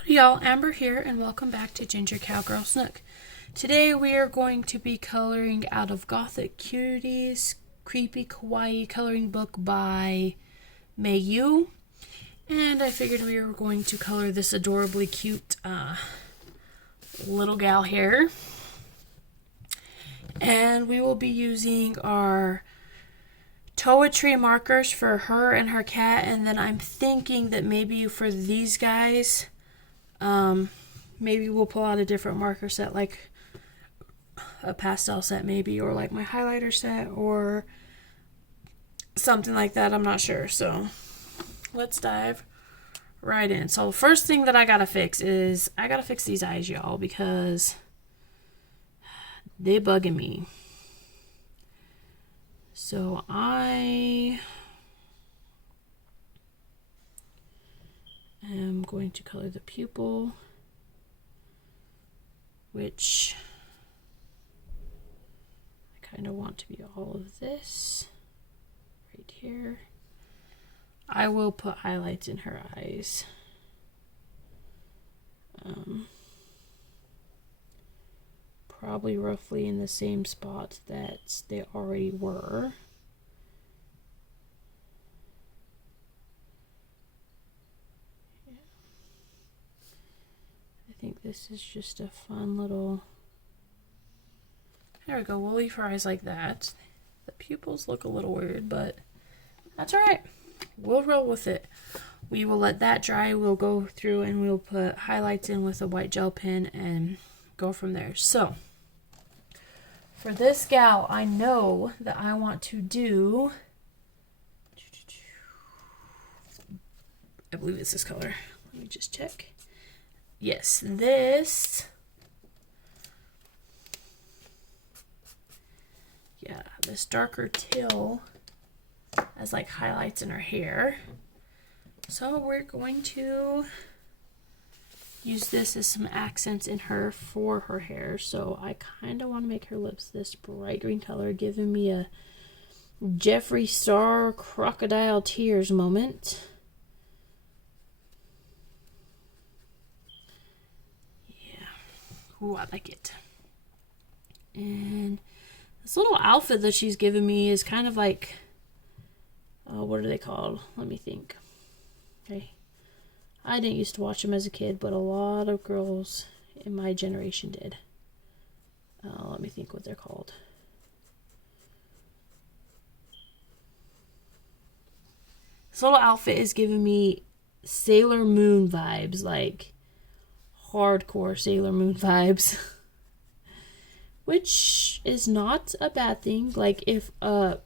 Howdy y'all, Amber here and welcome back to Ginger Cowgirl Snook. Today we are going to be coloring out of Gothic Cuties, creepy kawaii coloring book by Mei Yu. And I figured we were going to color this adorably cute little gal here. And we will be using our poetry markers for her and her cat, and then I'm thinking that maybe for these guys, maybe we'll pull out a different marker set, like a pastel set maybe, or like my highlighter set or something like that. I'm not sure. So let's dive right in. So first thing that I gotta fix is I gotta fix these eyes, y'all, because they bugging me. So I am going to color the pupil, which I kind of want to be all of this right here. I will put highlights in her eyes. Probably roughly in the same spot that they already were. Yeah. I think this is just a fun little... There we go. We'll leave her eyes like that. The pupils look a little weird, but that's alright. We'll roll with it. We will let that dry. We'll go through and we'll put highlights in with a white gel pen and go from there. So, for this gal, I know that I want to do, I believe it's this color. Let me just check. Yes, this. Yeah, this darker teal as like highlights in her hair. So we're going to use this as some accents in her for her hair. So I kind of want to make her lips this bright green color, giving me a Jeffree Star crocodile tears moment. Yeah. Ooh, I like it. And this little outfit that she's given me is kind of like, what are they called? Let me think. Okay. I didn't used to watch them as a kid, but a lot of girls in my generation did. Let me think what they're called. This little outfit is giving me Sailor Moon vibes, like hardcore Sailor Moon vibes. Which is not a bad thing. Like if a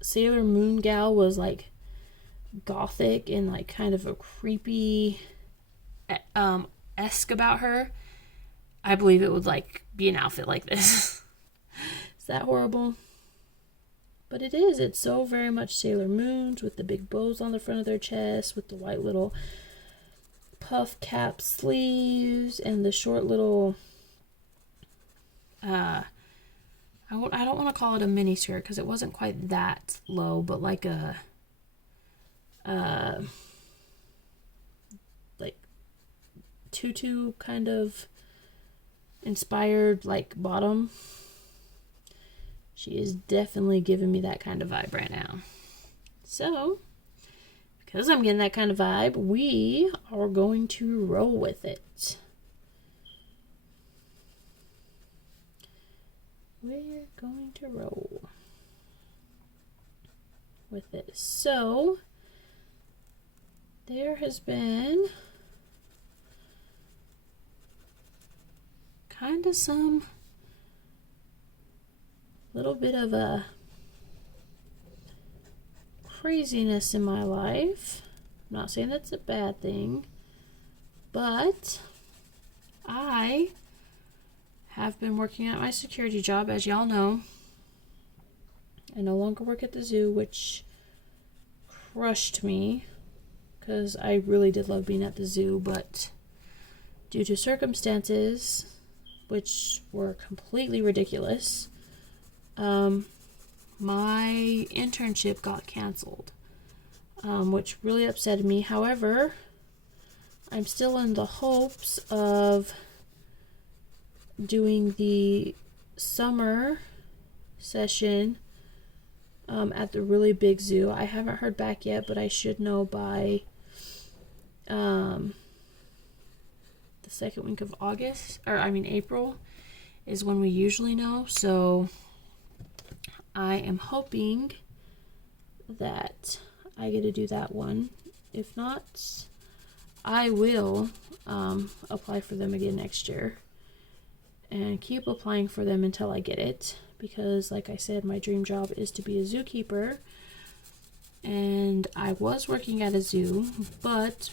Sailor Moon gal was like gothic and like kind of a creepy esque about her, I believe it would like be an outfit like this. Is that horrible? But it is. It's so very much Sailor Moons, with the big bows on the front of their chest, with the white little puff cap sleeves and the short little I don't want to call it a mini skirt because it wasn't quite that low, but like a like tutu kind of inspired like bottom. She is definitely giving me that kind of vibe right now. So, because I'm getting that kind of vibe, we are going to roll with it. We're going to roll with it. So, there has been kind of some little bit of a craziness in my life. I'm not saying that's a bad thing, but I have been working at my security job, as y'all know. I no longer work at the zoo, which crushed me because I really did love being at the zoo, but due to circumstances which were completely ridiculous, my internship got canceled, which really upset me. However, I'm still in the hopes of doing the summer session at the really big zoo. I haven't heard back yet, but I should know by the second week of April is when we usually know. So I am hoping that I get to do that one. If not, I will apply for them again next year and keep applying for them until I get it, because like I said, my dream job is to be a zookeeper, and I was working at a zoo, but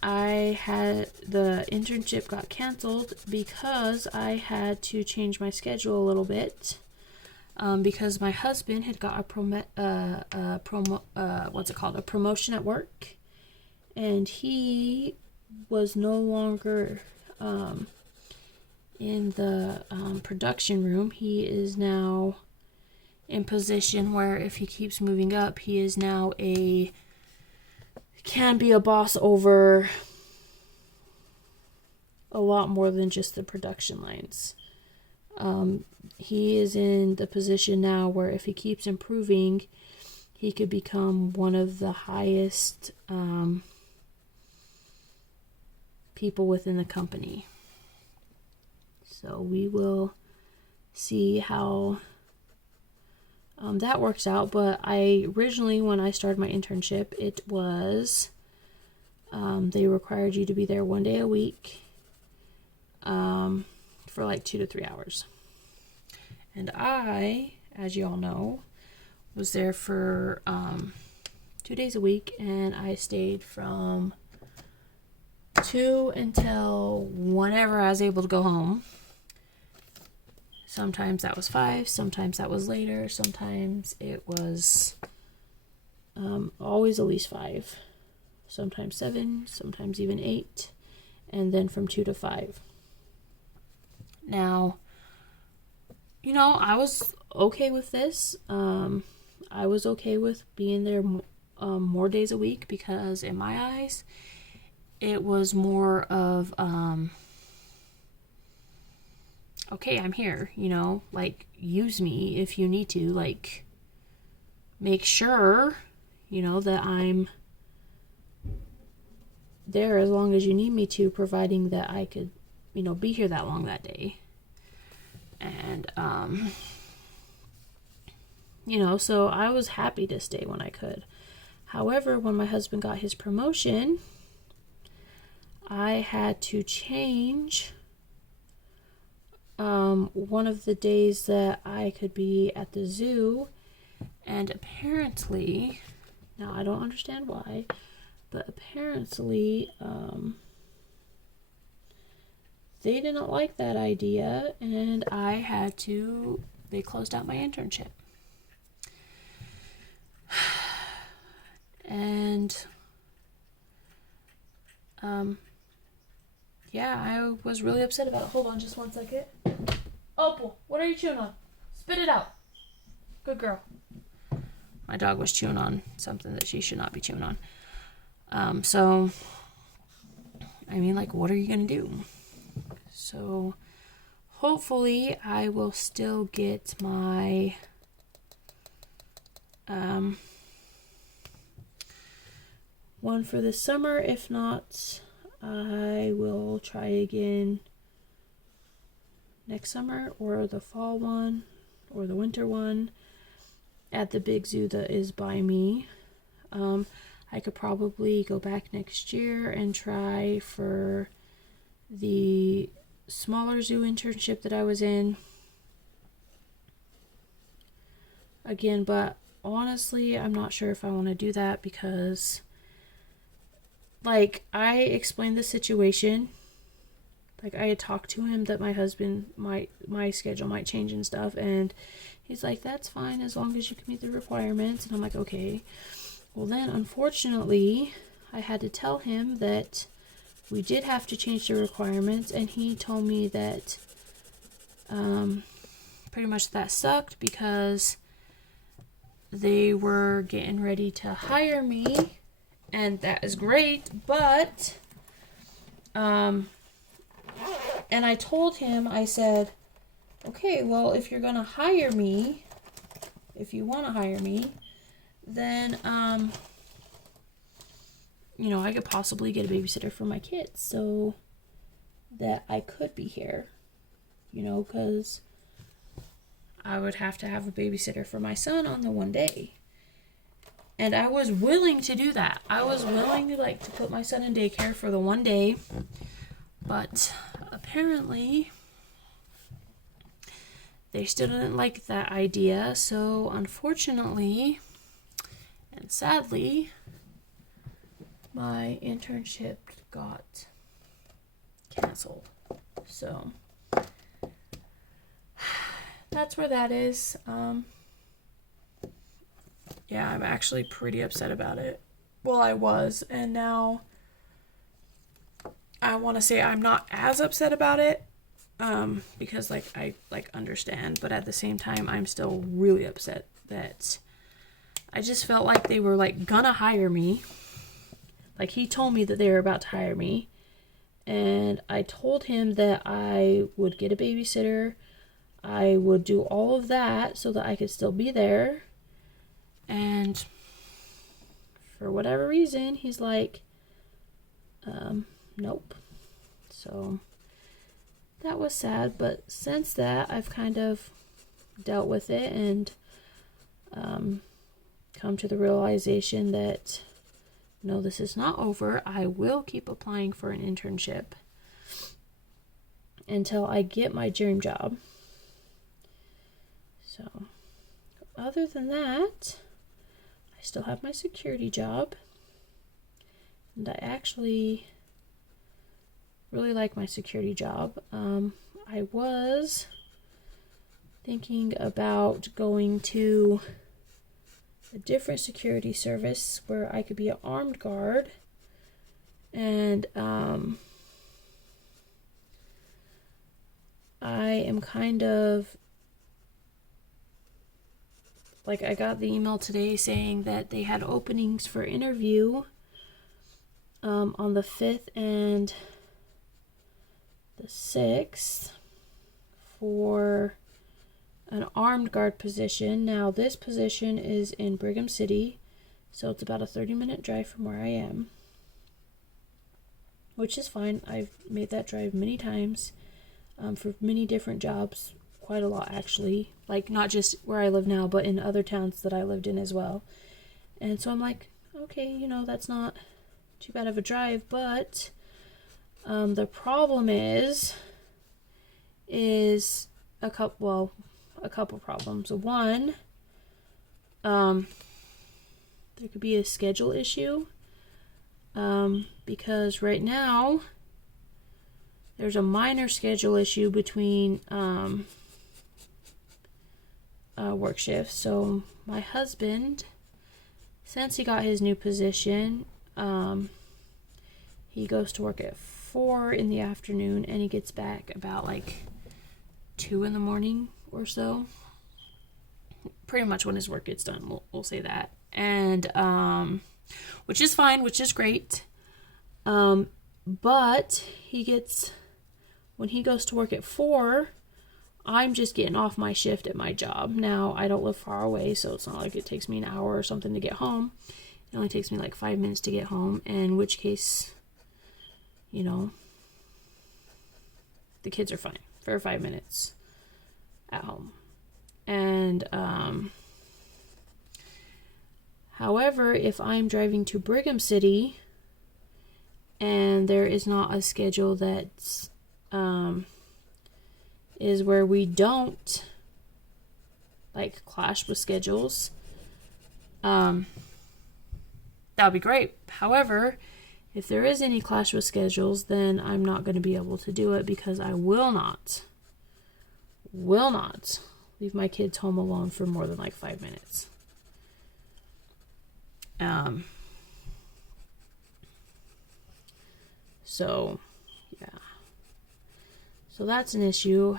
the internship got canceled because I had to change my schedule a little bit, because my husband had got a promotion at work, and he was no longer in the production room. He is now in position where if he keeps moving up, he is now can be a boss over a lot more than just the production lines. He is in the position now where if he keeps improving, he could become one of the highest people within the company. So we will see how that works out. But originally, when I started my internship, it was they required you to be there 1 day a week for like 2 to 3 hours. And I, as you all know, was there for 2 days a week, and I stayed from 2 until whenever I was able to go home. Sometimes that was 5, sometimes that was later, sometimes it was always at least 5, sometimes 7, sometimes even 8, and then from 2 to 5. Now, I was okay with this. I was okay with being there more days a week, because in my eyes, it was more of, okay, I'm here, like, use me if you need to, like, make sure, that I'm there as long as you need me to, providing that I could, be here that long that day. And, so I was happy to stay when I could. However, when my husband got his promotion, I had to change one of the days that I could be at the zoo, and apparently, now I don't understand why, but apparently they didn't like that idea, and they closed out my internship. And yeah, I was really upset about it. Hold on just 1 second. Opal, what are you chewing on? Spit it out. Good girl. My dog was chewing on something that she should not be chewing on. So, what are you going to do? So, hopefully I will still get my one for the summer. If not, I will try again next summer, or the fall one, or the winter one at the big zoo that is by me. I could probably go back next year and try for the smaller zoo internship that I was in again, but honestly, I'm not sure if I want to do that, because I explained the situation. I had talked to him that my husband my schedule might change and stuff, and he's like, that's fine as long as you can meet the requirements. And I'm like, okay. Well, then unfortunately I had to tell him that we did have to change the requirements, and he told me that pretty much that sucked, because they were getting ready to hire me and that is great, but, and I told him, I said, okay, well, if you're gonna hire me, if you want to hire me, then, you know, I could possibly get a babysitter for my kids so that I could be here, you know, because I would have to have a babysitter for my son on the one day. And I was willing to do that. I was willing to, like, to put my son in daycare for the one day, but apparently they still didn't like that idea, so unfortunately and sadly, my internship got canceled. So that's where that is. Yeah, I'm actually pretty upset about it. Well, I was, and now I want to say I'm not as upset about it, because like I like understand, but at the same time I'm still really upset that I just felt like they were like gonna hire me. Like, he told me that they were about to hire me, and I told him that I would get a babysitter, I would do all of that so that I could still be there, and for whatever reason he's like, nope. So that was sad, but since that I've kind of dealt with it and come to the realization that no, this is not over. I will keep applying for an internship until I get my dream job. So, other than that, I still have my security job. And I actually really like my security job. I was thinking about going to a different security service where I could be an armed guard, and I am kind of like, I got the email today saying that they had openings for interview on the 5th and the 6th for an armed guard position. Now, this position is in Brigham City, so it's about a 30-minute drive from where I am, which is fine. I've made that drive many times for many different jobs, quite a lot actually, like not just where I live now, but in other towns that I lived in as well. And so I'm like, okay, you know, that's not too bad of a drive, but the problem is a couple problems. One, there could be a schedule issue, because right now there's a minor schedule issue between work shifts. So my husband, since he got his new position, he goes to work at 4 in the afternoon and he gets back about like 2 in the morning or so. Pretty much when his work gets done, we'll say that. And which is fine, which is great. But when he goes to work at 4, I'm just getting off my shift at my job. Now, I don't live far away, so it's not like it takes me an hour or something to get home. It only takes me like 5 minutes to get home, in which case, you know, the kids are fine for 5 minutes at home. And, however, if I'm driving to Brigham City and there is not a schedule that's, is where we don't like clash with schedules, that would be great. However, if there is any clash with schedules, then I'm not going to be able to do it, because I will not leave my kids home alone for more than like 5 minutes. So yeah. So that's an issue.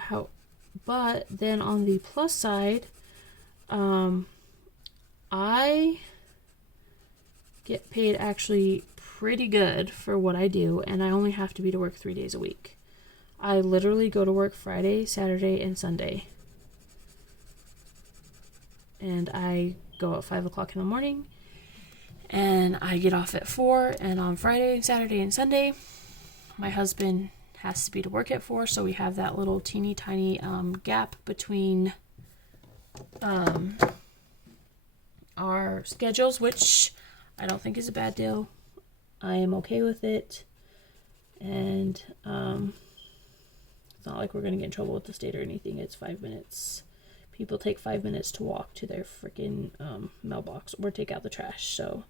But then on the plus side, I get paid actually pretty good for what I do, and I only have to be to work 3 days a week. I literally go to work Friday, Saturday, and Sunday. And I go at 5 o'clock in the morning, and I get off at 4, and on Friday, Saturday, and Sunday, my husband has to be to work at 4, so we have that little teeny tiny gap between our schedules, which I don't think is a bad deal. I am okay with it, and it's not like we're going to get in trouble with the state or anything. It's 5 minutes. People take 5 minutes to walk to their freaking mailbox or take out the trash, so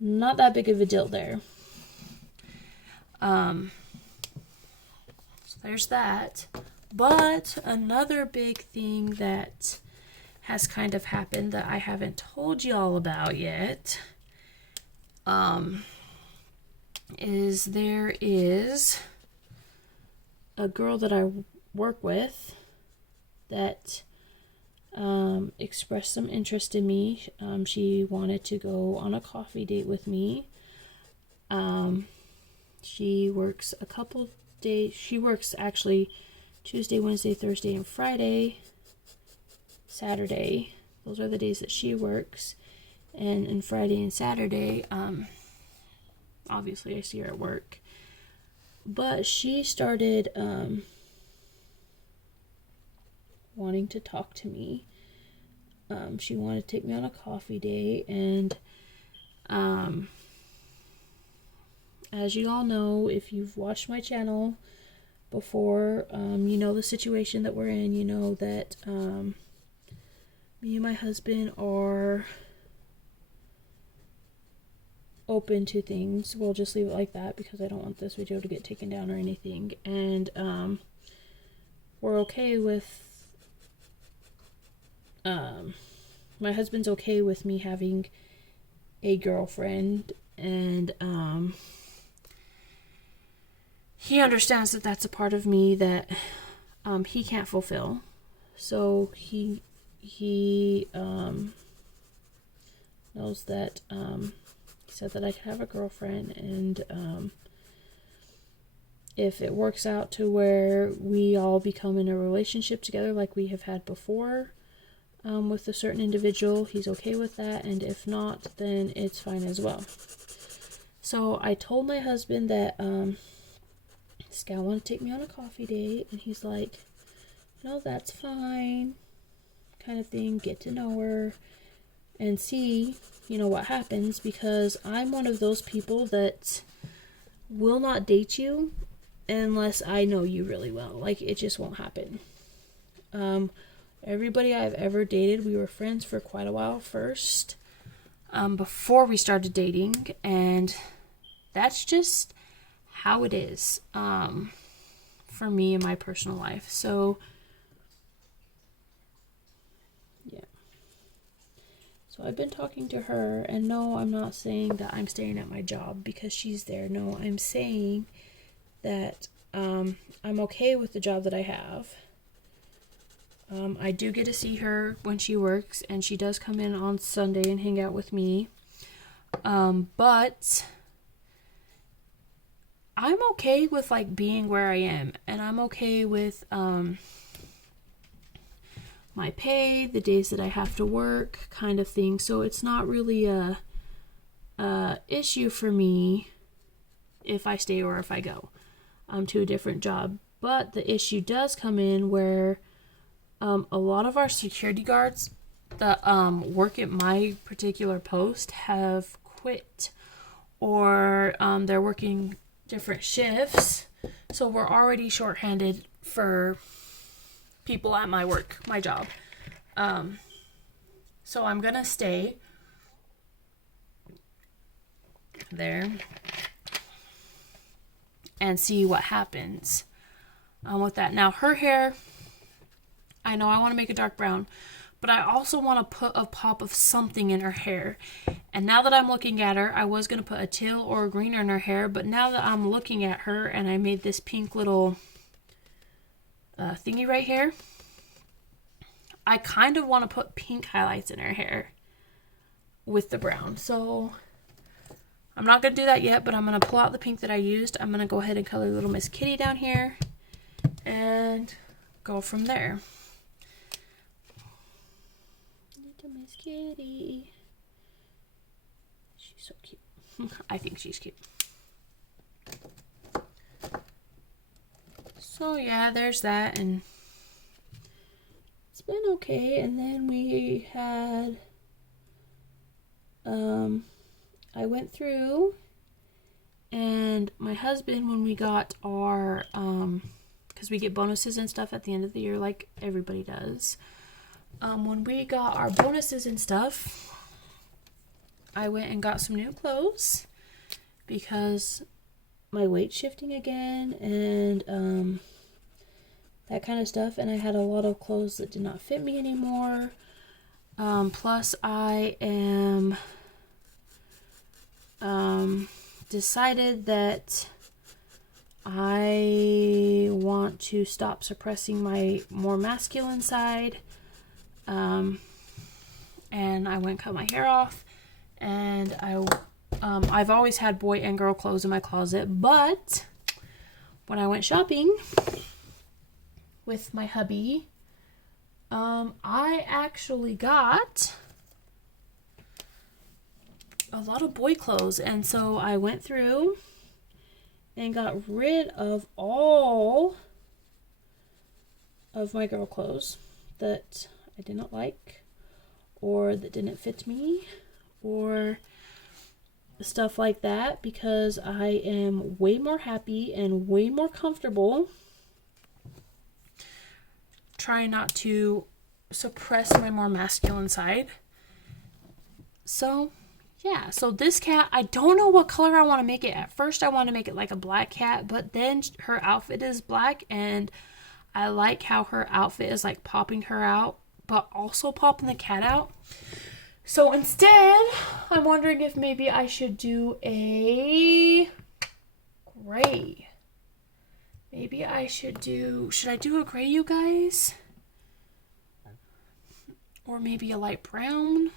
not that big of a deal there. So there's that. But another big thing that has kind of happened that I haven't told y'all about yet is there is a girl that I work with that expressed some interest in me. She wanted to go on a coffee date with me. She works a couple days. She works actually Tuesday, Wednesday, Thursday, and Friday. Saturday. Those are the days that she works. And Friday and Saturday, obviously I see her at work. But she started wanting to talk to me. She wanted to take me on a coffee date, and as you all know, if you've watched my channel before, you know the situation that we're in. You know that me and my husband are open to things. We'll just leave it like that because I don't want this video to get taken down or anything. And we're okay with my husband's okay with me having a girlfriend, and he understands that that's a part of me that he can't fulfill. So he knows that he said that I could have a girlfriend, and if it works out to where we all become in a relationship together like we have had before, with a certain individual, he's okay with that, and if not, then it's fine as well. So I told my husband that this guy wanted to take me on a coffee date, and he's like, no, that's fine, kind of thing, get to know her and see, you know, what happens, because I'm one of those people that will not date you unless I know you really well. Like, it just won't happen. Everybody I've ever dated, we were friends for quite a while first, before we started dating, and that's just how it is, for me in my personal life. So, yeah. So I've been talking to her, and no, I'm not saying that I'm staying at my job because she's there. No, I'm saying that I'm okay with the job that I have. I do get to see her when she works, and she does come in on Sunday and hang out with me. But I'm okay with, like, being where I am, and I'm okay with my pay, the days that I have to work, kind of thing. So it's not really a issue for me if I stay or if I go to a different job. But the issue does come in where a lot of our security guards that work at my particular post have quit, or they're working different shifts, so we're already shorthanded for people at my work, my job. So I'm gonna stay there and see what happens with that. Now, her hair, I know I want to make it dark brown, but I also want to put a pop of something in her hair. And now that I'm looking at her, I was going to put a teal or a green in her hair, but now that I'm looking at her and I made this pink little thingy right here, I kind of want to put pink highlights in her hair with the brown. So I'm not going to do that yet, but I'm going to pull out the pink that I used. I'm going to go ahead and color Little Miss Kitty down here and go from there. Little Miss Kitty. She's so cute. I think she's cute. So yeah, there's that, and it's been okay. And then we had, I went through, and my husband, when we got our, because we get bonuses and stuff at the end of the year like everybody does, when we got our bonuses and stuff, I went and got some new clothes because my weight's shifting again and that kind of stuff, and I had a lot of clothes that did not fit me anymore. Plus I am decided that I want to stop suppressing my more masculine side, and I went and cut my hair off, and I've always had boy and girl clothes in my closet, but when I went shopping with my hubby, I actually got a lot of boy clothes, and so I went through and got rid of all of my girl clothes that I did not like or that didn't fit me or stuff like that, because I am way more happy and way more comfortable trying not to suppress my more masculine side. So yeah, so this cat, I don't know what color I want to make it. At first I want to make it like a black cat, but then her outfit is black, and I like how her outfit is like popping her out but also popping the cat out. So instead, I'm wondering if maybe I should do a gray. Maybe I should I do a gray, you guys? Or maybe a light brown?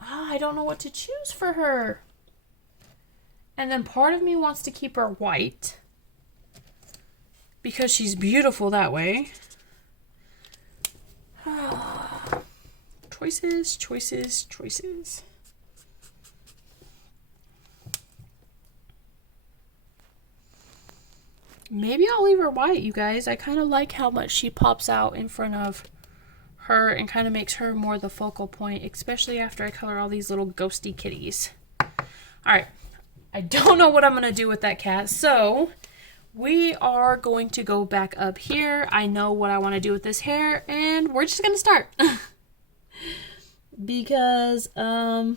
I don't know what to choose for her. And then part of me wants to keep her white because she's beautiful that way. Choices, choices, choices. Maybe I'll leave her white, you guys. I kind of like how much she pops out in front of her and kind of makes her more the focal point, especially after I color all these little ghosty kitties. Alright, I don't know what I'm going to do with that cat, so we are going to go back up here. I know what I want to do with this hair, and we're just going to start. Because, yeah.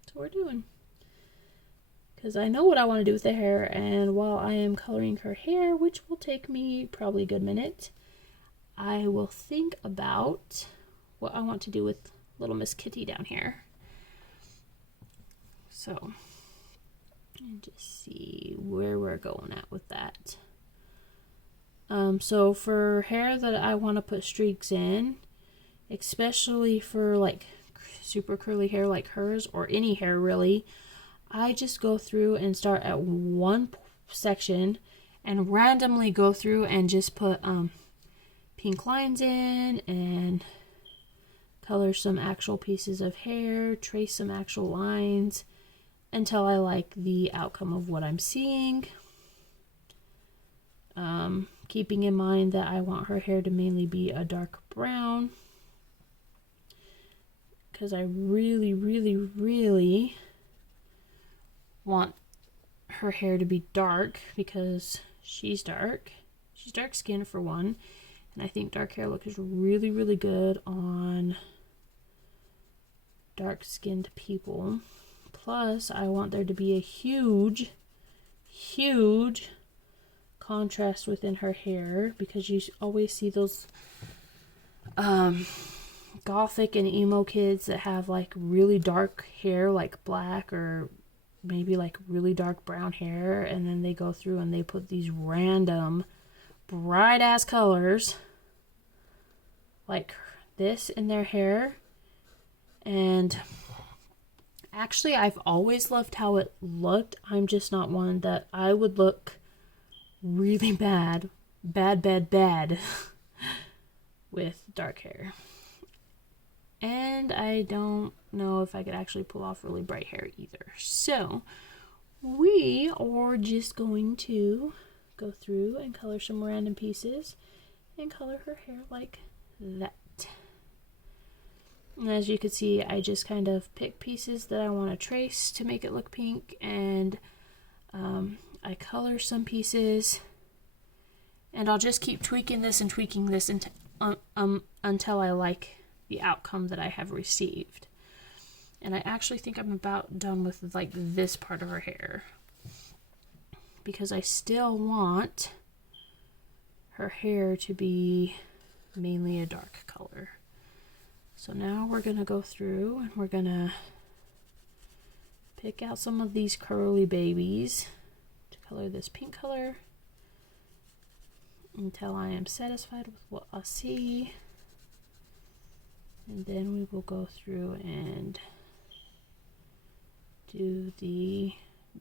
That's what we're doing. Because I know what I want to do with the hair, and while I am coloring her hair, which will take me probably a good minute, I will think about what I want to do with Little Miss Kitty down here. So, and just see where we're going at with that. So for hair that I want to put streaks in, especially for like super curly hair like hers, or any hair really, I just go through and start at one section and randomly go through and just put pink lines in and color some actual pieces of hair, trace some actual lines until I like the outcome of what I'm seeing. Keeping in mind that I want her hair to mainly be a dark brown, because I really, really, really want her hair to be dark, because she's dark. She's dark skinned for one, and I think dark hair looks really, really good on dark skinned people. Plus, I want there to be a huge, huge contrast within her hair, because you always see those gothic and emo kids that have like really dark hair, like black or maybe like really dark brown hair, and then they go through and they put these random bright ass colors like this in their hair. And actually, I've always loved how it looked. I'm just not one that I would look really bad with dark hair. And I don't know if I could actually pull off really bright hair either. So we are just going to go through and color some random pieces and color her hair like that. And as you can see, I just kind of pick pieces that I want to trace to make it look pink, and I color some pieces, and I'll just keep tweaking this until I like the outcome that I have received. And I actually think I'm about done with like this part of her hair, because I still want her hair to be mainly a dark color. So now we're going to go through and we're going to pick out some of these curly babies to color this pink color until I am satisfied with what I see. And then we will go through and do the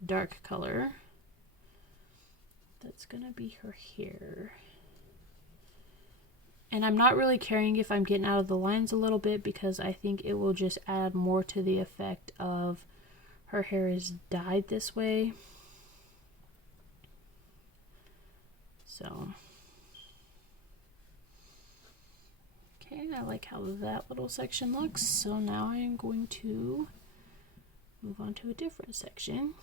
dark color. That's going to be her hair. And I'm not really caring if I'm getting out of the lines a little bit, because I think it will just add more to the effect of her hair is dyed this way. So, okay, I like how that little section looks. So now I am going to move on to a different section.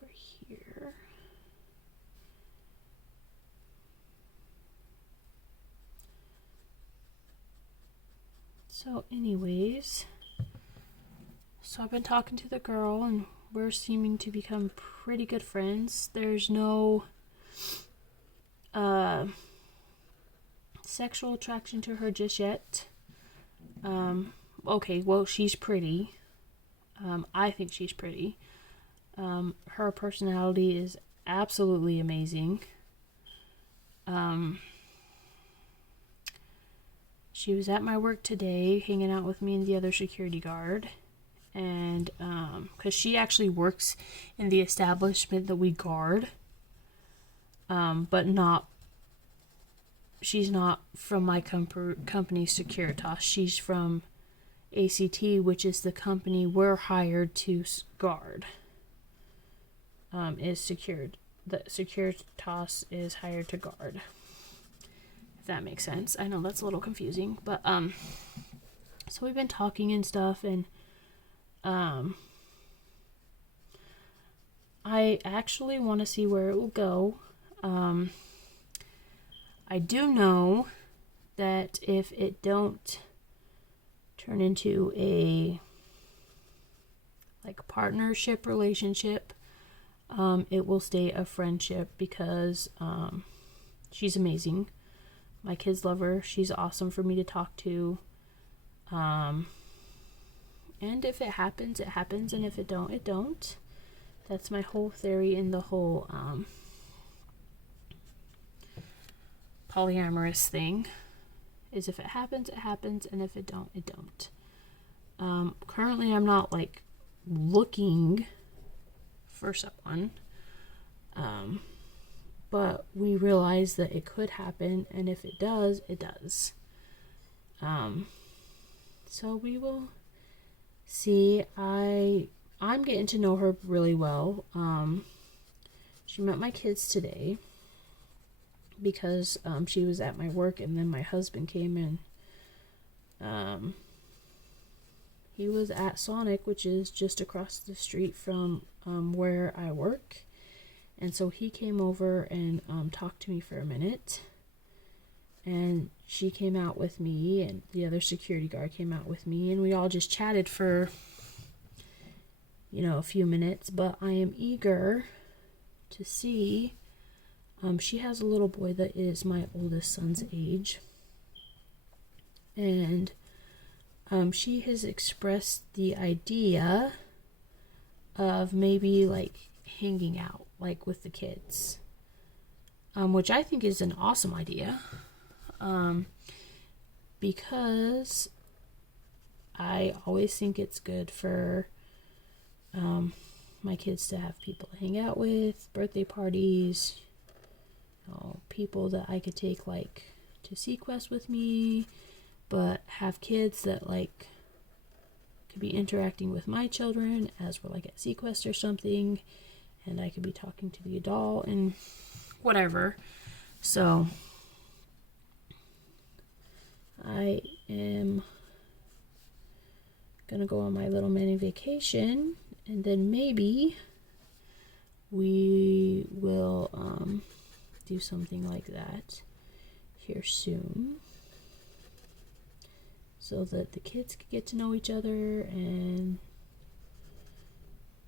Over here. So anyways, so I've been talking to the girl and we're seeming to become pretty good friends. There's no sexual attraction to her just yet. Okay, well, she's pretty. I think she's pretty. Her personality is absolutely amazing. She was at my work today, hanging out with me and the other security guard. And, because she actually works in the establishment that we guard. But she's not from my company, Securitas. She's from ACT, which is the company we're hired to guard. The Securitas is hired to guard. If that makes sense. I know that's a little confusing, but so we've been talking and stuff, and I actually want to see where it will go. I do know that if it don't turn into a like partnership relationship, it will stay a friendship, because she's amazing. My kids love her. She's awesome for me to talk to. And if it happens, it happens. And if it don't, it don't. That's my whole theory in the whole polyamorous thing. Is if it happens, it happens. And if it don't, it don't. Currently, I'm not like looking for someone. But we realize that it could happen, and if it does, it does. So we will see. I'm getting to know her really well. She met my kids today because she was at my work, and then my husband came in. He was at Sonic, which is just across the street from where I work. And so he came over and talked to me for a minute. And she came out with me, and the other security guard came out with me, and we all just chatted for, a few minutes. But I am eager to see. She has a little boy that is my oldest son's age. And she has expressed the idea of maybe like hanging out like with the kids. which I think is an awesome idea, because I always think it's good for my kids to have people to hang out with, birthday parties, people that I could take like to Sequest with me, but have kids that like could be interacting with my children as we're like at Sequest or something, and I could be talking to the adult and whatever. So I am gonna go on my little mini vacation, and then maybe we will do something like that here soon, so that the kids could get to know each other, and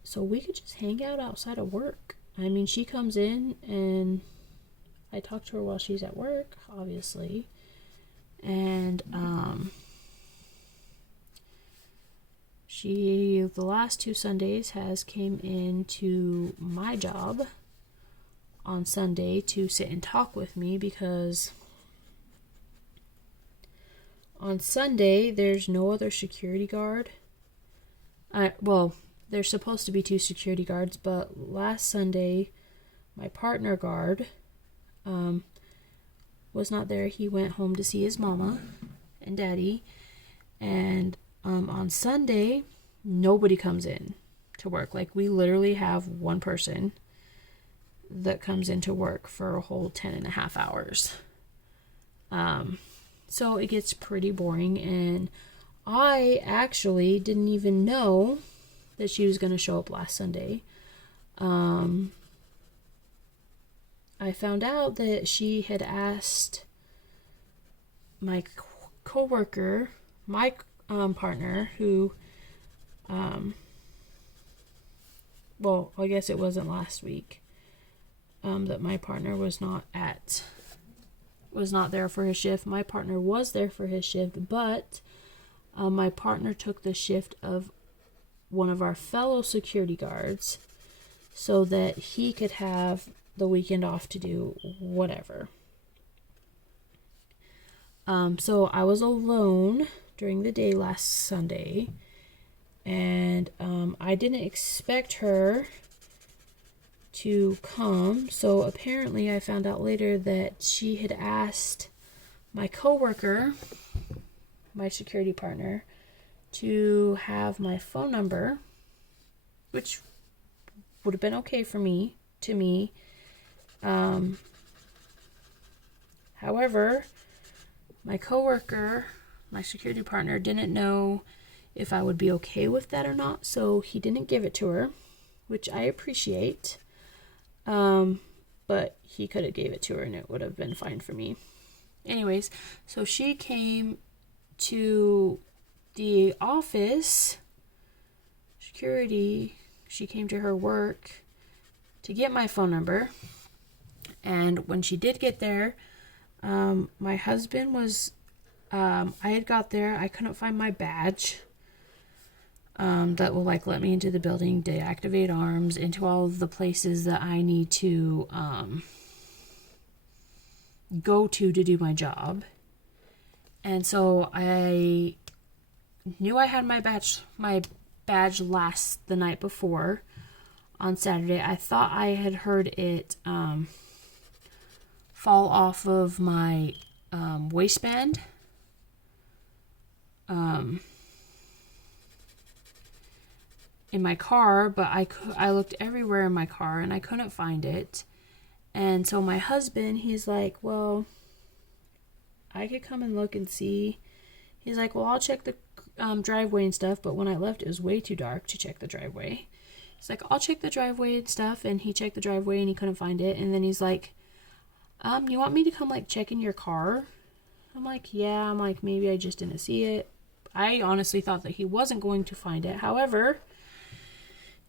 so we could just hang out outside of work. I mean, she comes in and I talk to her while she's at work, obviously, and she, the last 2 Sundays, has came into my job on Sunday to sit and talk with me, because on Sunday there's no other security guard. Well, there's supposed to be 2 security guards, but last Sunday my partner guard was not there. He went home to see his mama and daddy, and on Sunday nobody comes in to work. Like, we literally have one person that comes into work for a whole 10.5 hours. So it gets pretty boring, and I actually didn't even know that she was going to show up last Sunday. I found out that she had asked my coworker, my partner, who, well, I guess it wasn't last week, that my partner was not there for his shift. My partner was there for his shift, but my partner took the shift of one of our fellow security guards so that he could have the weekend off to do whatever. So I was alone during the day last Sunday, and I didn't expect her to come. So apparently I found out later that she had asked my coworker, my security partner, to have my phone number, which would have been okay to me. However, my coworker, my security partner, didn't know if I would be okay with that or not, so he didn't give it to her, which I appreciate. But he could have gave it to her and it would have been fine for me. Anyways, so she came to the office, security, she came to her work to get my phone number. And when she did get there, my husband was, I had got there, I couldn't find my badge. That will like let me into the building, deactivate arms, into all of the places that I need to go to do my job. And so I knew I had my badge the night before on Saturday. I thought I had heard it fall off of my waistband. In my car, but I looked everywhere in my car and I couldn't find it. And so my husband, he's like, well, I could come and look and see. He's like, well, I'll check the driveway and stuff, but when I left, it was way too dark to check the driveway. He's like, I'll check the driveway and stuff, and he checked the driveway and he couldn't find it. And then he's like, you want me to come like check in your car? I'm like, yeah. I'm like, maybe I just didn't see it. I honestly thought that he wasn't going to find it. However,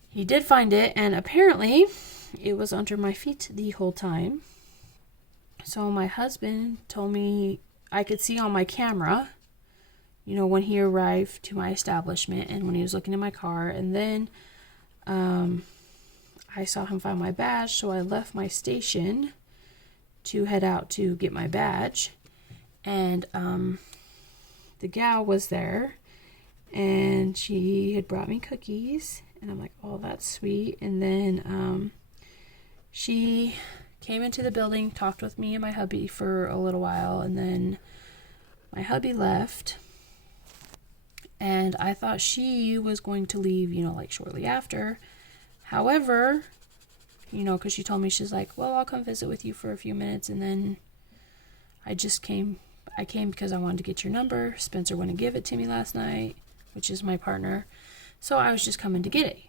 he did find it, and apparently it was under my feet the whole time. So my husband told me I could see on my camera, when he arrived to my establishment and when he was looking in my car. And then I saw him find my badge, so I left my station to head out to get my badge. And the gal was there, and she had brought me cookies, and I'm like, oh, that's sweet. And then she came into the building, talked with me and my hubby for a little while, and then my hubby left. And I thought she was going to leave, like shortly after. However, because she told me, she's like, well, I'll come visit with you for a few minutes. And then I came because I wanted to get your number. Spencer wouldn't give it to me last night, which is my partner. So I was just coming to get it.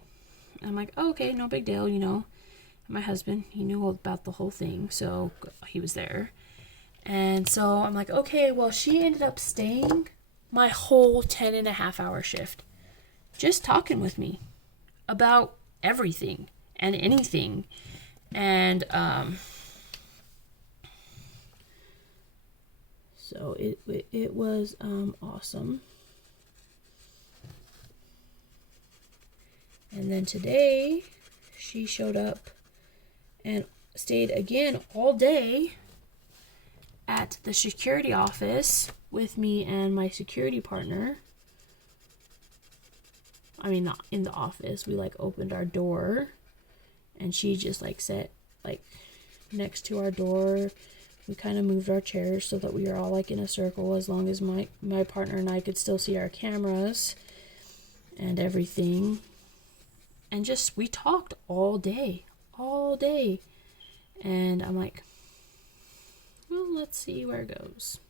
I'm like, oh, okay, no big deal, And my husband, he knew about the whole thing, so he was there. And so I'm like, okay, well, she ended up staying my whole 10.5-hour shift, just talking with me about everything and anything. And so it was awesome. And then today she showed up and stayed again all day at the security office with me and my security partner. I mean, not in the office. We opened our door, and she just sat next to our door. We kind of moved our chairs so that we were all in a circle, as long as my partner and I could still see our cameras and everything. And just, we talked all day. And I'm like, well, let's see where it goes.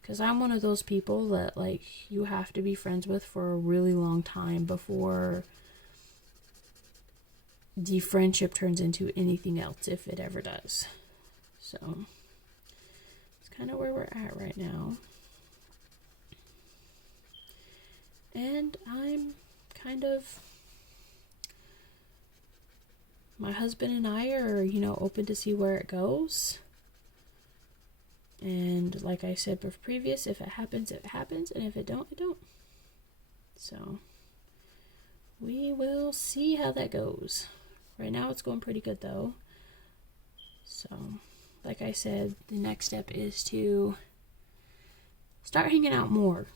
Because I'm one of those people that, you have to be friends with for a really long time before the friendship turns into anything else, if it ever does. So, it's kind of where we're at right now. And I'm kind of... My husband and I are, open to see where it goes. And like I said previous, if it happens, it happens. And if it don't, it don't. So, we will see how that goes. Right now, it's going pretty good, though. So, like I said, the next step is to start hanging out more.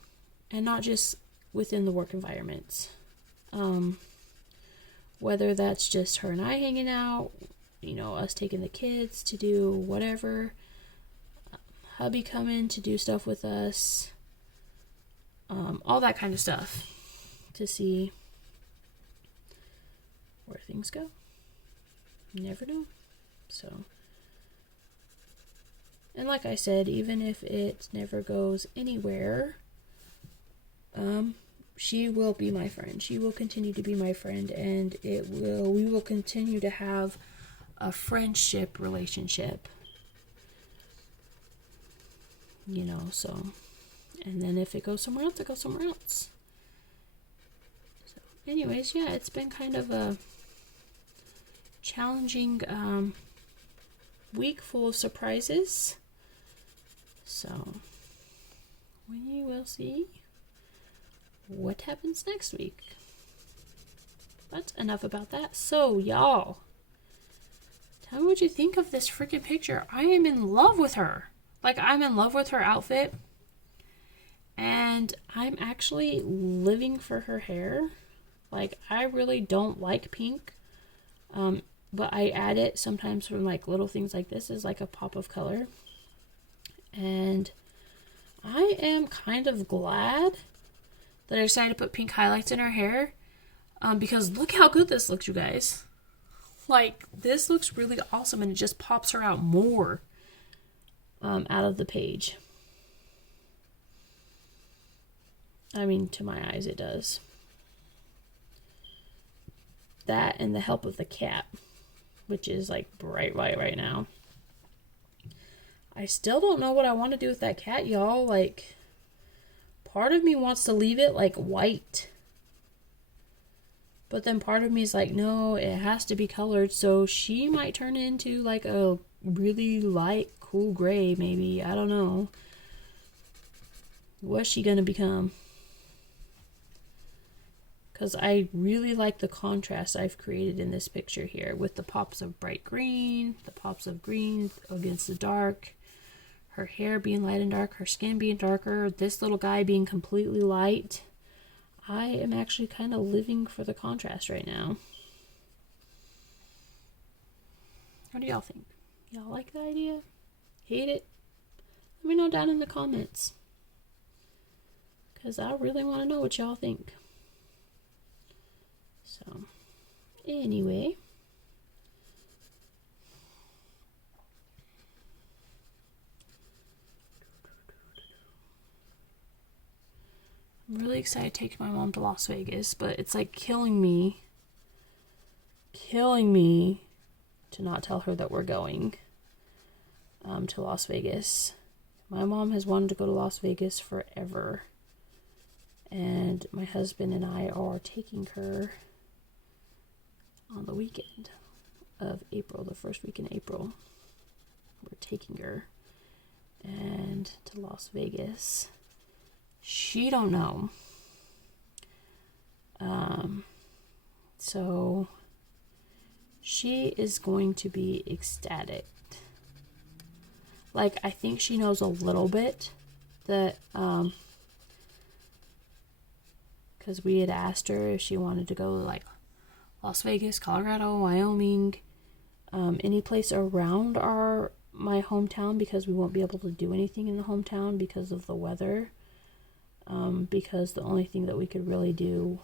And not just within the work environments. Whether that's just her and I hanging out, us taking the kids to do whatever, hubby coming to do stuff with us, all that kind of stuff, to see where things go. You never know. So, and like I said, even if it never goes anywhere, she will be my friend. She will continue to be my friend, and we will continue to have a friendship relationship. So, and then if it goes somewhere else, it goes somewhere else. So, anyways, yeah, it's been kind of a challenging week full of surprises. So, we will see what happens next week. But enough about that. So, y'all, tell me what you think of this freaking picture. I am in love with her. I'm in love with her outfit. And I'm actually living for her hair. I really don't like pink. But I add it sometimes from little things like this as a pop of color. And I am kind of glad that I decided to put pink highlights in her hair. Because look how good this looks, you guys. This looks really awesome, and it just pops her out more out of the page. I mean, to my eyes, it does. That and the help of the cat, which is bright white right now. I still don't know what I want to do with that cat, y'all. Part of me wants to leave it white. But then part of me is no, it has to be colored. So she might turn into a really light, cool gray, maybe. I don't know. What's she gonna become? because I really like the contrast I've created in this picture here with the pops of bright green, the pops of green against the dark, her hair being light and dark, her skin being darker, this little guy being completely light. I am actually kind of living for the contrast right now. What do y'all think? Y'all like the idea? Hate it? Let me know down in the comments, because I really want to know what y'all think. So, anyway. I'm really excited to take my mom to Las Vegas, but it's like killing me to not tell her that we're going to Las Vegas. My mom has wanted to go to Las Vegas forever, and my husband and I are taking her on the weekend of April, the first week in April. We're taking her and to Las Vegas. She don't know. So she is going to be ecstatic. Like, I think she knows a little bit that, because we had asked her if she wanted to go like Las Vegas, Colorado, Wyoming, any place around my hometown, because we won't be able to do anything in the hometown because of the weather. Because the only thing that we could really do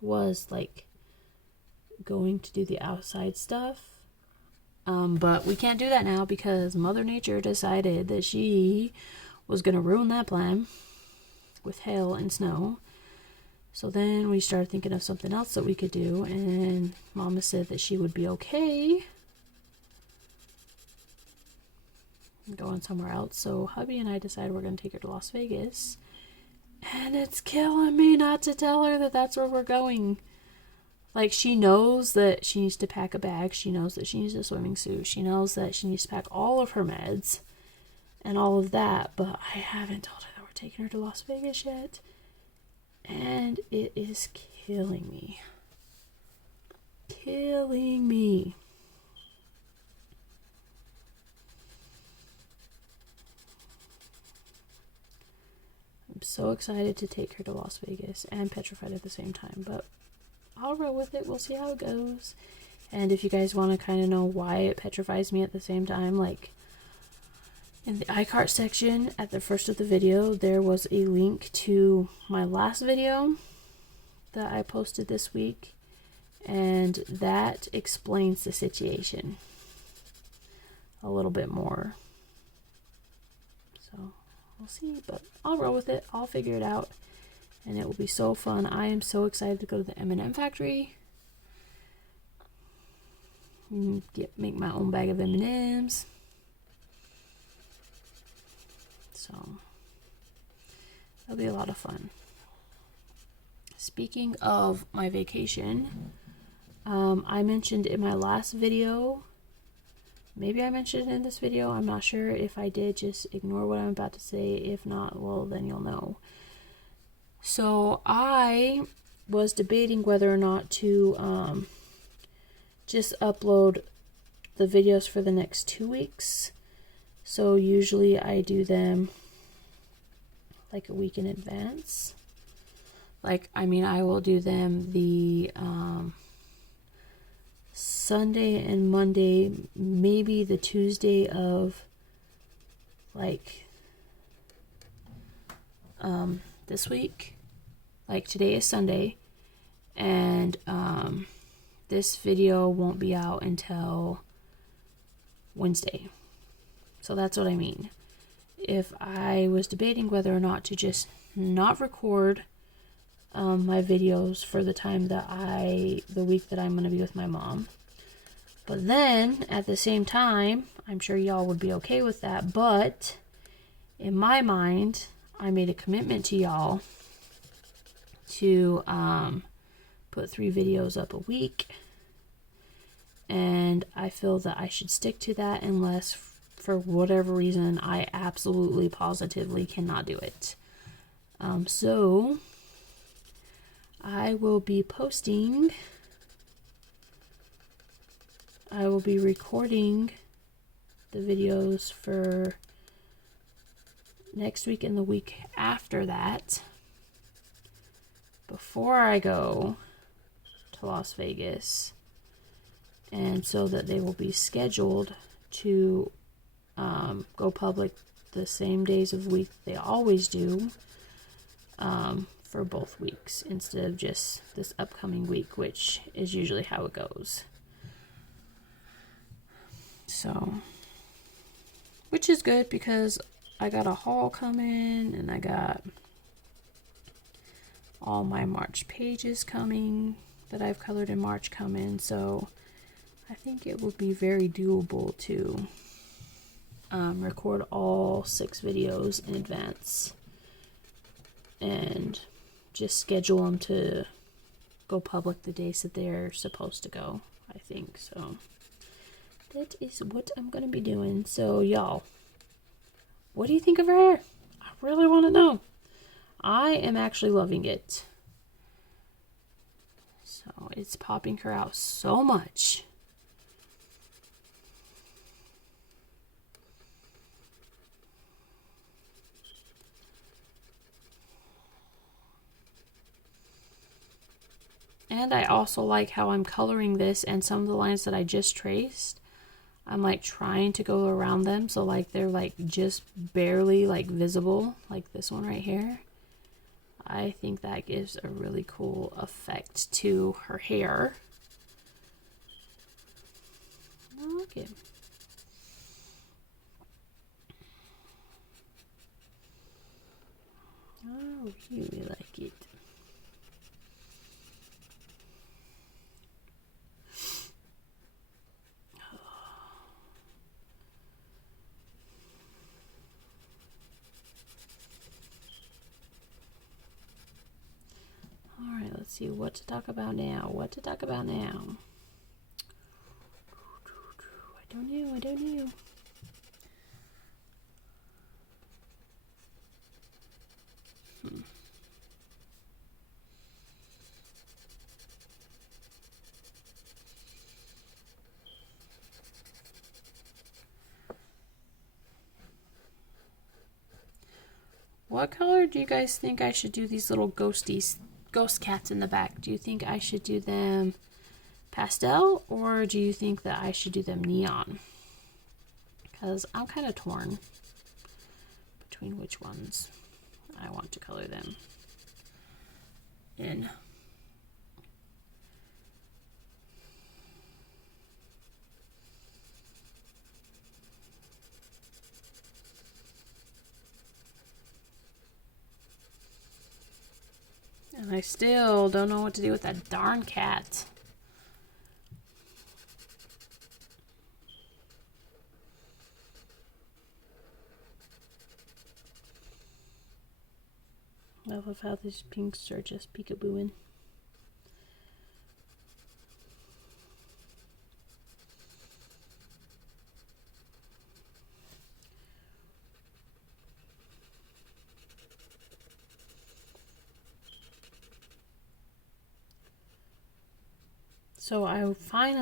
was like going to do the outside stuff. But we can't do that now because Mother Nature decided that she was going to ruin that plan with hail and snow. So then we started thinking of something else that we could do, and Mama said that she would be okay going somewhere else. So hubby and I decided we're going to take her to Las Vegas, and it's killing me not to tell her that that's where we're going. Like, she knows that she needs to pack a bag, she knows that she needs a swimming suit, she knows that she needs to pack all of her meds and all of that, but I haven't told her that we're taking her to Las Vegas yet, and it is killing me. Killing me. I'm so excited to take her to Las Vegas and petrified at the same time, but I'll roll with it. We'll see how it goes. And if you guys want to kind of know why it petrifies me at the same time, like in the iCart section at the first of the video, there was a link to my last video that I posted this week, and that explains the situation a little bit more. So we'll see, but I'll roll with it. I'll figure it out, and it will be so fun. I am so excited to go to the M&M factory. Make my own bag of M&Ms. So that'll be a lot of fun. Speaking of my vacation, I mentioned in my last video, maybe I mentioned it in this video, I'm not sure. If I did, just ignore what I'm about to say. If not, well, then you'll know. So I was debating whether or not to just upload the videos for the next 2 weeks. So usually I do them like a week in advance. Like, I mean, I will do them the Sunday and Monday, maybe the Tuesday of like this week. Like, today is Sunday, and this video won't be out until Wednesday. So that's what I mean. If I was debating whether or not to just not record my videos for the time that the week that I'm going to be with my mom. But then, at the same time, I'm sure y'all would be okay with that, but in my mind, I made a commitment to y'all to put 3 videos up a week, and I feel that I should stick to that unless for whatever reason I absolutely positively cannot do it. So I will be recording the videos for next week and the week after that before I go to Las Vegas, and so that they will be scheduled to go public the same days of the week they always do, for both weeks instead of just this upcoming week, which is usually how it goes. So, which is good because I got a haul coming and I got all my March pages coming that I've colored in March coming, so I think it will be very doable to record all 6 videos in advance and just schedule them to go public the days that they're supposed to go, I think. So that is what I'm going to be doing. So y'all, what do you think of her hair? I really want to know. I am actually loving it. So it's popping her out so much. And I also like how I'm coloring this, and some of the lines that I just traced, I'm like trying to go around them, so like they're like just barely like visible, like this one right here. I think that gives a really cool effect to her hair. Okay. I really like it. Alright, let's see what to talk about now. I don't know. What color do you guys think I should do these little ghost cats in the back? Do you think I should do them pastel, or do you think that I should do them neon? Because I'm kind of torn between which ones I want to color them in. And I still don't know what to do with that darn cat. I love how these pinks are just peekabooing. So I found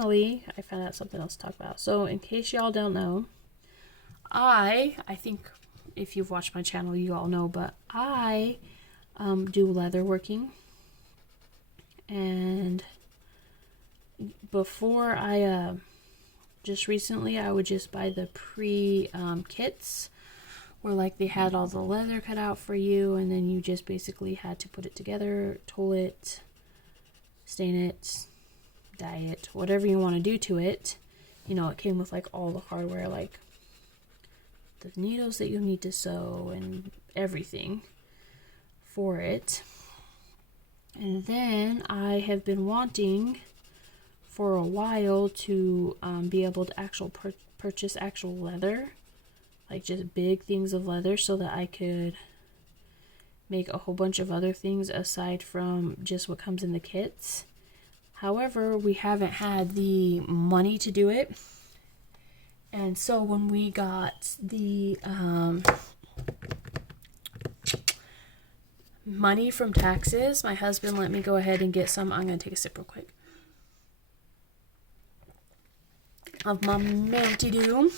out something else to talk about. So in case y'all don't know, I think if you've watched my channel, you all know, but I do leather working. And before just recently, I would just buy the kits where like they had all the leather cut out for you, and then you just basically had to put it together, tool it, stain it, dye it, whatever you want to do to it. You know, it came with like all the hardware, like the needles that you need to sew and everything for it. And then I have been wanting for a while to be able to purchase actual leather, like just big things of leather, so that I could make a whole bunch of other things aside from just what comes in the kits. However, we haven't had the money to do it. And so when we got the money from taxes, my husband let me go ahead and get some. I'm going to take a sip real quick of my Mountain Dew.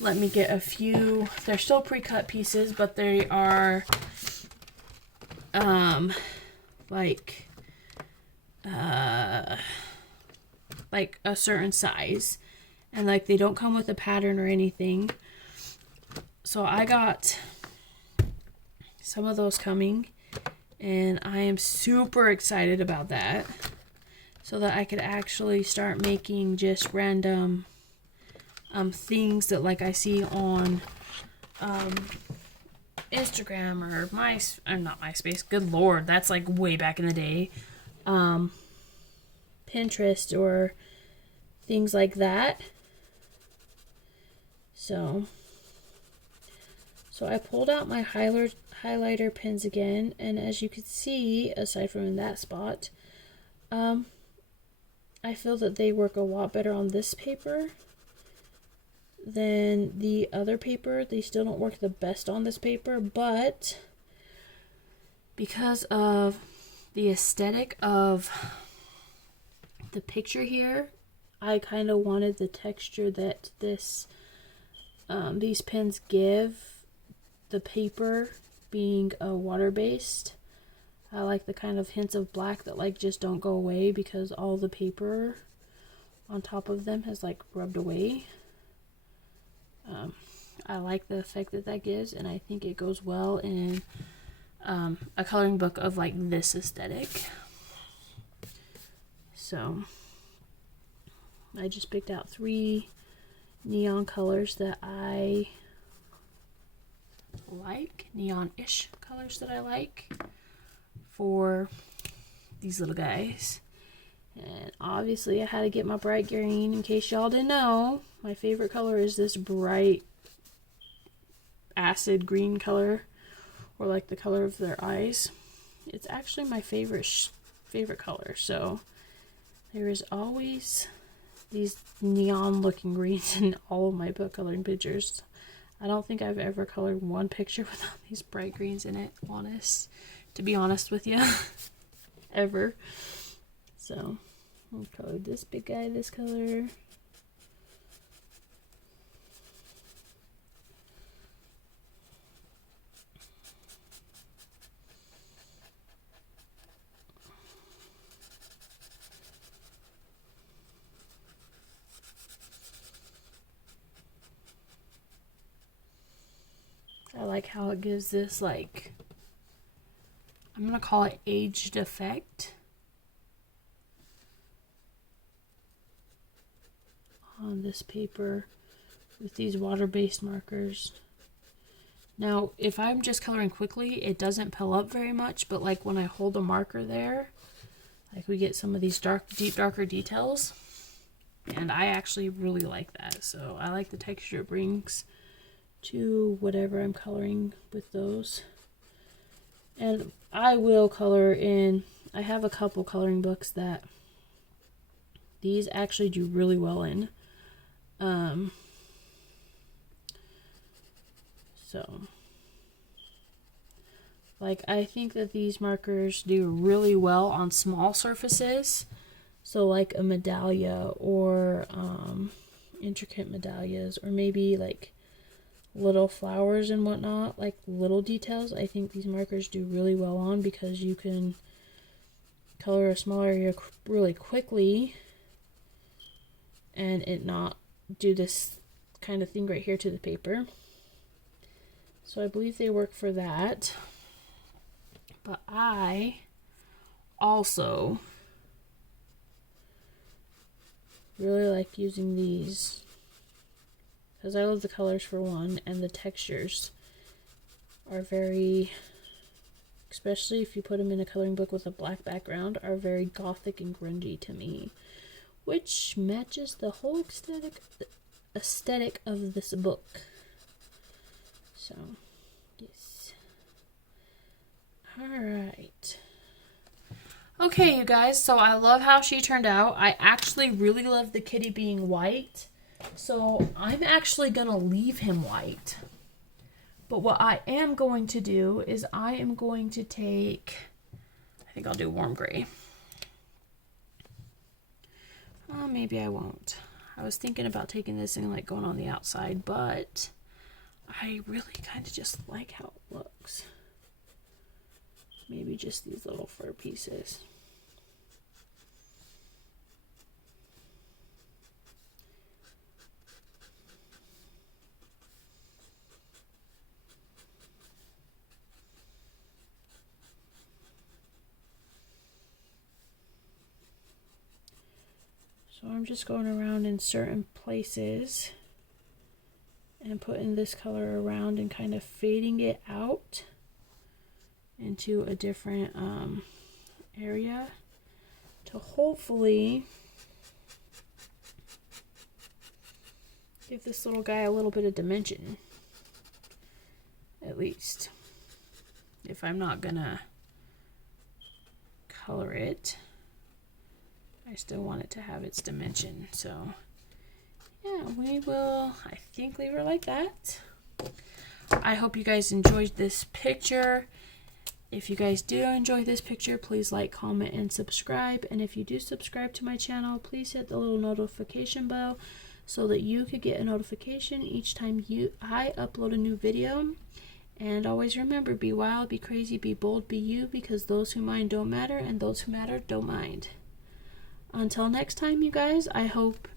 Let me get a few. They're still pre-cut pieces, but they are like a certain size, and like they don't come with a pattern or anything. So I got some of those coming, and I am super excited about that, so that I could actually start making just random things that like I see on Instagram or not MySpace. Good Lord, that's like way back in the day. Pinterest or things like that. So I pulled out my highlighter pens again, and as you can see, aside from in that spot, I feel that they work a lot better on this paper than the other paper. They still don't work the best on this paper, but because of the aesthetic of the picture here, I kind of wanted the texture that these pens give the paper being water-based. I like the kind of hints of black that like just don't go away because all the paper on top of them has like rubbed away. I like the effect that gives, and I think it goes well in a coloring book of like this aesthetic. So I just picked out 3 neon colors that I like, neon-ish colors that I like for these little guys. And obviously I had to get my bright green. In case y'all didn't know, my favorite color is this bright acid green color, or like the color of their eyes. It's actually my favorite color. So there is always these neon looking greens in all of my book coloring pictures. I don't think I've ever colored one picture without these bright greens in it, to be honest with you. Ever. So I'll color this big guy this color. I like how it gives this, like, I'm going to call it aged effect on this paper with these water-based markers. Now, if I'm just coloring quickly, it doesn't pill up very much, but like when I hold a marker there, like we get some of these darker details, and I actually really like that. So I like the texture it brings to whatever I'm coloring with those. And I will color in, I have a couple coloring books that these actually do really well in. So like I think that these markers do really well on small surfaces. So like a medallia or intricate medallias, or maybe like little flowers and whatnot, like little details. I think these markers do really well on, because you can color a small area really quickly and it not do this kind of thing right here to the paper. So I believe they work for that. But I also really like using these because I love the colors for one, and the textures are very, especially if you put them in a coloring book with a black background, are very gothic and grungy to me, which matches the whole aesthetic of this book. So, yes. Alright. Okay, you guys, so I love how she turned out. I actually really love the kitty being white. So I'm actually going to leave him white. But what I am going to do is I am going to take, I think I'll do warm gray. Maybe I won't. I was thinking about taking this and like going on the outside, but I really kind of just like how it looks. Maybe just these little fur pieces. So I'm just going around in certain places and putting this color around and kind of fading it out into a different area to hopefully give this little guy a little bit of dimension, at least. If I'm not gonna color it, I still want it to have its dimension. So yeah, we will, I think, leave her like that. I hope you guys enjoyed this picture. If you guys do enjoy this picture, please like, comment, and subscribe. And if you do subscribe to my channel, please hit the little notification bell so that you could get a notification each time I upload a new video. And always remember, be wild, be crazy, be bold, be you, because those who mind don't matter, and those who matter don't mind. Until next time, you guys, I hope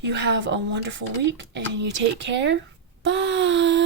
you have a wonderful week and you take care. Bye!